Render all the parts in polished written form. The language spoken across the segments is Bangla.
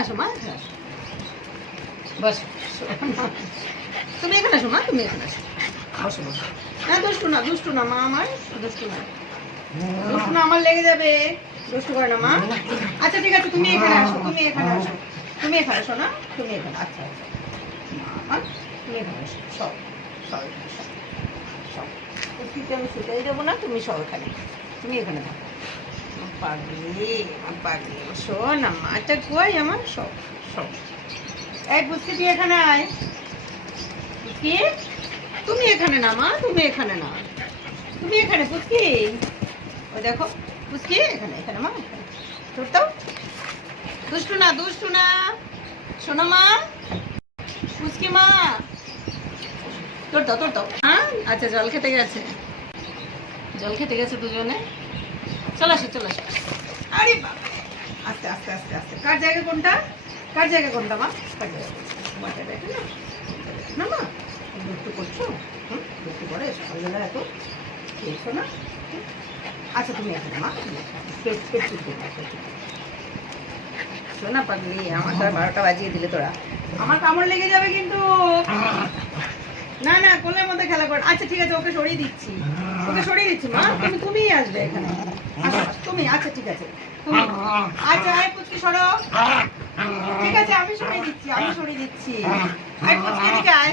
আসো মা, এখানে আসো, বস। তুমি এখানে আসো মা, তুমি এখানে আসো, বসো বসো। হ্যাঁ, দুষ্টু না মা, আমার দুষ্টু না, দুষ্টু না, আমার লেগে যাবে। দুষ্টু করে না মা। আচ্ছা ঠিক আছে, তুমি এখানে আসো, তুমি এখানে আসো, তুমি এখানে আসো না, তুমি এখানে, আচ্ছা আচ্ছা মা, তুমি এখানে আসো, সব সব সব সব। পুচকিকে আমি শুতেই দেবো না, তুমি সব এখানে, তুমি এখানে থাকো। পাগলি, আমার পাগলি, শোন না মাটা কই আমার, সব সব। এই পুচকি তুই এখানে আয়, পুচকি তুমি এখানে না মা, তুমি এখানে না, তুমি এখানে পুচকি, ওই দেখো পুচকি এখানে, এখানে মা, এখানে তোর তো দুষ্টু না শোনো মা, পুচকি মা, তোর দাও। হ্যাঁ আচ্ছা, জল খেতে গেছে দুজনে। চলে আসো। আরে বাবা, আস্তে আস্তে আস্তে আস্তে। কার জায়গা কোনটা মা, কার জায়গা মাটা দেখে না মা, দুষ্টু করছো, দুষ্টু করে সকালবেলা এত খেয়েছো না। আচ্ছা তুমি এখানে মা, শোনা পাগলি, আমার তো আর 12টা বাজিয়ে দিলে তোরা, আমার কামড় লেগে যাবে কিন্তু। না কোলের মধ্যে খেলা কর। আচ্ছা ঠিক আছে, ওকে সরিয়ে দিচ্ছি মা, তুমিই আসবে এখানে, তুমি, আচ্ছা ঠিক আছে তুমি, আচ্ছা আয় পুচকি সরো, ঠিক আছে আমি সরিয়ে দিচ্ছি আয় পুচকি এদিকে আয়,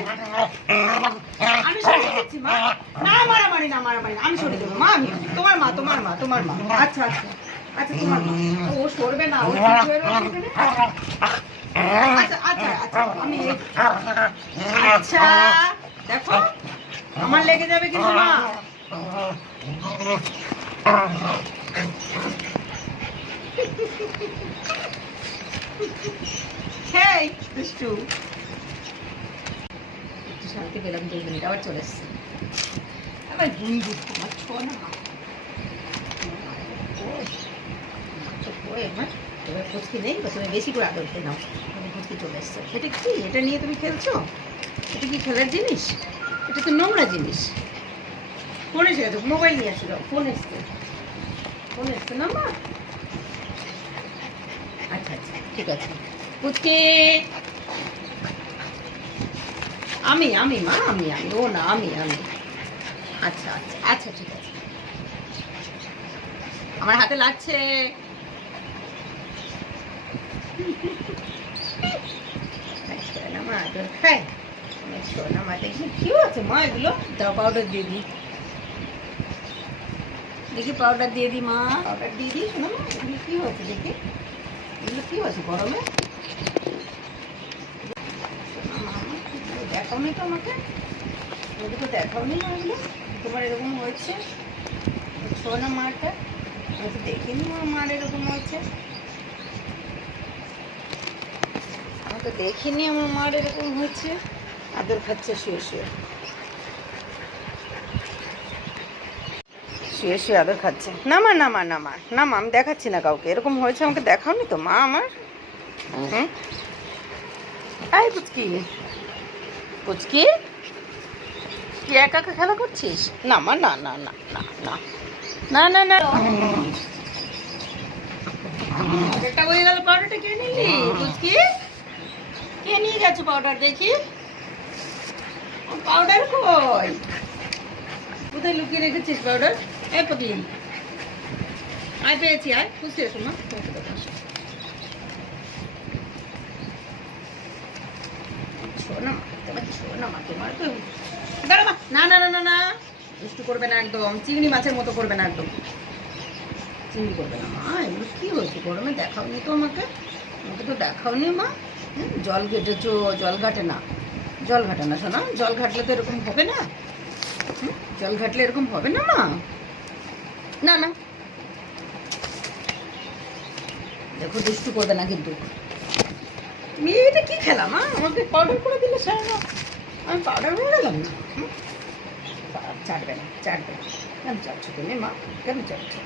আমি সরিয়ে দিচ্ছি মা। না মারামারি না, আমি সরিয়ে দেবো মা, আমি তোমার মা। আচ্ছা তোমার মা, ও সরবে না, ও আচ্ছা আমি, আচ্ছা দেখো আমার লেগে যাবে কিন্তু মা। হেই দুষ্টু, একটু শান্তি পেলাম 2 মিনিট, আবার চলে এসছে আবার দুষ্টু আমার ছোনা। তোমার পুচকি নেই, তুমি বেশি করে আদর খেয়ে নাও, তুমি পুচকি চলে এসছে। এটা কি, এটা নিয়ে তুমি খেলছো? এটা কি খেলার জিনিস? এটা তো নোংরা জিনিস। ফোন এসে গেছে, মোবাইল নিয়ে আসো, ফোন এসছে না মা। আচ্ছা ঠিক আছে পুচকি, আমি মা, আমি ও না, আমি আচ্ছা ঠিক আছে, আমার হাতে লাগছে। খাই সোনা মা, কি আছে মা, এগুলো দাও, পাউডার দিয়ে দিই, দেখি পাউডার দিয়ে দিই মা, পাউডার দিয়ে দিই। শোনো মা, এগুলো কি হয়েছে দেখি, এগুলো কি হয়েছে গরমে, দেখাওনি তো আমাকে, দেখাওনি মা, এগুলো তোমার এরকম হয়েছে, শোনা মাটা, আমি তো দেখিনি মার এরকম হয়েছে, আমি তো দেখিনি আমার মার এরকম হয়েছে। আদর খাচ্ছে শুয়ে আদর খাচ্ছে। না মা, আমি দেখাচ্ছি না কাউকে, এরকম হয়েছে আমাকে দেখাওনি তো মা আমার। আয় পুচকি তুই একা খেলা করছিস? না মা, না পাউডারটা হয়ে গেল, পাউডারটা কে নিলি পুচকি, কে নিয়ে গেছো পাউডার, দেখি পাউডার কই, কোথায় লুকিয়ে রেখেছিস পাউডার? এই পাগলি আয়, পেয়েছি, আয় খুশি এসো মা, তোমার তো না দুষ্টু করবে না একদম, চিংড়ি মাছের মতো করবে না একদম, চিংড়ি করবে না মা। এগুলো কি হয়েছে গরমে, দেখাওনি তো আমাকে তো দেখাওনি মা। জল ঘেটেছো, জল ঘাটে না শোনা, জল ঘাটলে তো এরকম হবে না, জল ঘাটলে এরকম হবে না মা। না দেখো দুষ্টু করবে না কিন্তু। মেয়েটা কি খেলা মা, আমাকে পাউডার করে দিলে সারা, আমি পাউডার করে গেলাম না। চাটবে না কেন চাটছো তুমি মা, কেন চাটছো?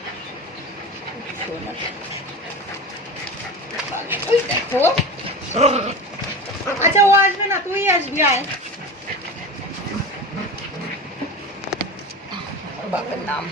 ওই দেখো, আচ্ছা ও আসবে না, তুই আসবি, আয়। বাপের নাম